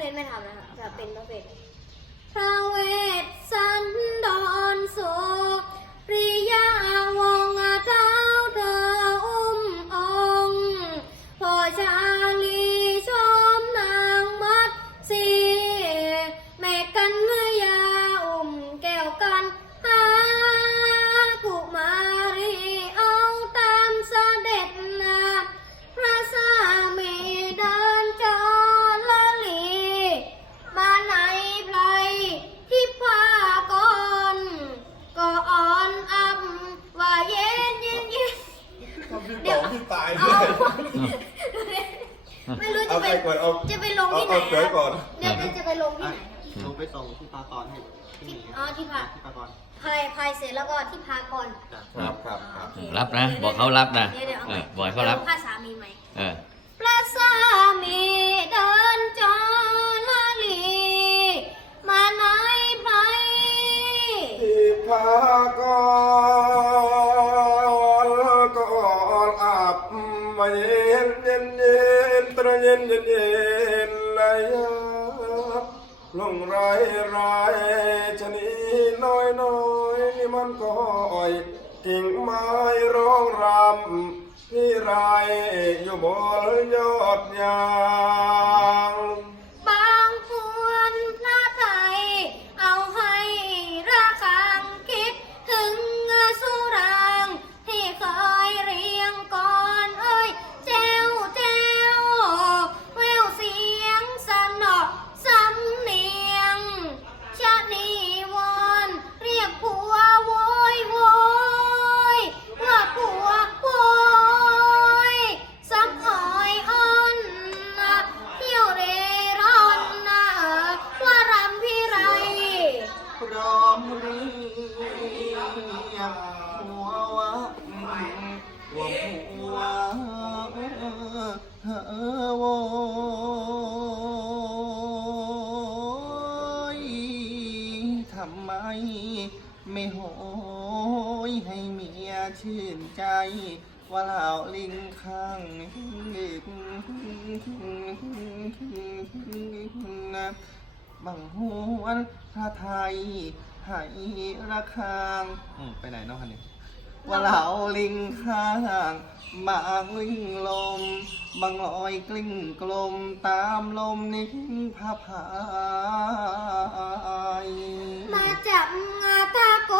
เรียนไม่ทำนะคะจะเป็นประเภทพระเวทสันดรสุ ตายด้เอาวย ไม่รู้เอาจะไปไปก่อนเอาจะไปลงเอาที่ไหนเอาสวยก่อน เดี๋ยวจะไปลงที่ไหนลงไปส่งที่ปากรให้ที่นี่อ๋อที่พาที่ปากรพายพายเสร็จแล้วก็ที่พากรครับครับครับ โอเรับนะบอกเขารับนะเดี๋ยวเดี๋ยวเอาเอใหม่อบอกให้เขารับดี๋ยวภาษามีไหม เออ พระสามีเดิ ลงไรไรชนีน้อยน้อยนี่มันก็อ่อยกิ่งไม้ร้องรำพี่ไรอยู่บนยอดยาง ยกหัววะหัวหัวเออโวยทำไม ไม่โหยให้เมียชื่นใจ ว่าเหล่าลิงข้างนะบังหวนพระไทย ให้ระคางอืมไปไหนเนาะคันนี้ว่าเหล่าลิงข้างบางลิงลม บางลอยกลิ้งกลม ตามลมนิ่งพาพายมาจับงาตาโก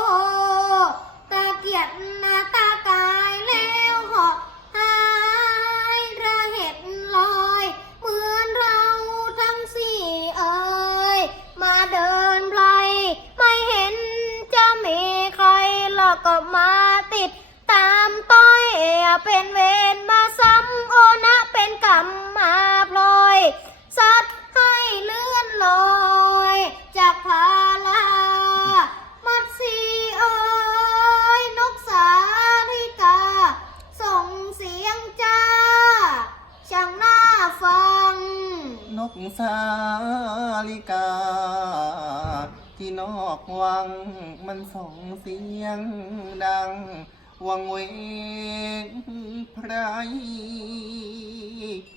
ตาเกียดนาตา ก็มาติด ตามต้อยเป็นเวรมาซ้ำโอนะเป็นกรรมมาพลอยสัตว์ให้เลื่อนลอยจากพาลามัดสีเอ้ยนกสาธิกา ส่งเสียงจ้า ช่างน่าฟัง นกสาลิกา ที่นอกวังมันส่งเสียงดัง วังเวงไพร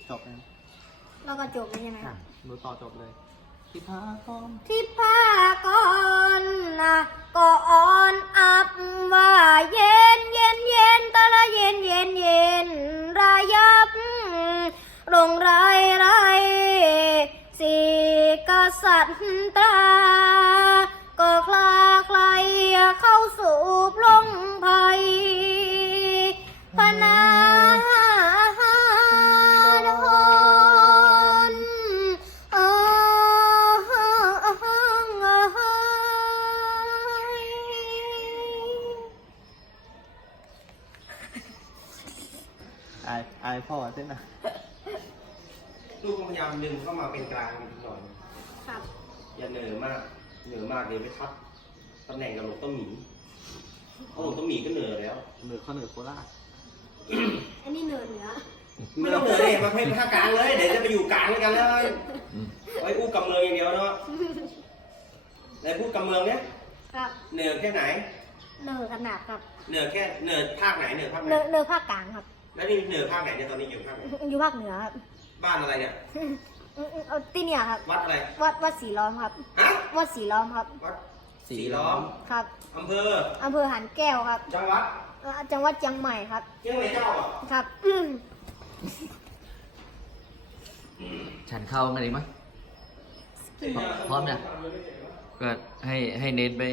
จบเลยแล้วก็จบเลยใช่ไหมครับดูต่อจบเลยที่พากรที่ผ้าก่อนนะก็อ่อนอับว่าเย็นเย็นเย็นตะละเย็นเย็นเย็นระยับลงไรไรสีกษัตริย์ตราก็คลาใคร เข้าสู่พลงภัยพนาดอนอายอายพ่อเส้นนะลูกพยายามดึงเข้ามาเป็นกลางหน่อยครับ อย่าเหนื่อยมาก เหนื่อยมากเดี๋ยวไปทับ ตำแหน่งกับหลวงต้นหมีเพราะหลวงต้นหมีก็เหนื่อยแล้ว เหนือข้าวเหนือโคราชอันนี้เหนือเหนือไม่ต้องเหนื่อยเลยมาให้ภาคกลางเลย เดี๋ยวจะไปอยู่กลางด้วยกันแล้วไว้อู้กับเมืองอย่างเดียวเนาะในพูดกับเมืองเนี้ยครับเหนื่อยแค่ไหน เหนือขนาดครับ เหนื่อยแค่เหนื่อยภาคไหนเหนื่อยภาคไหเหนนือเหนือภาคกลางครับ แล้วนี่เหนื่อยภาคไหนเนี่ยตอนนี้อยู่ภาคไหนอยู่ภาคเหนือครับ บ้านอะไรเนี่ยอืมอืมเอาที่เนี่ยครับ วัดอะไร วัดวัดสีล้อมครับฮะวัดสีล้อมครับ วัด สีสีล้อมครับอำเภออำเภอหันแก้วครับจังหวัดเอ่อจังหวัดเชียงใหม่ครับ เชียังไงเจ้าอะครับอืมฉันเข้ามาดีมั้ยพร้อมเนี่ยก็ให้ให้เน้นไป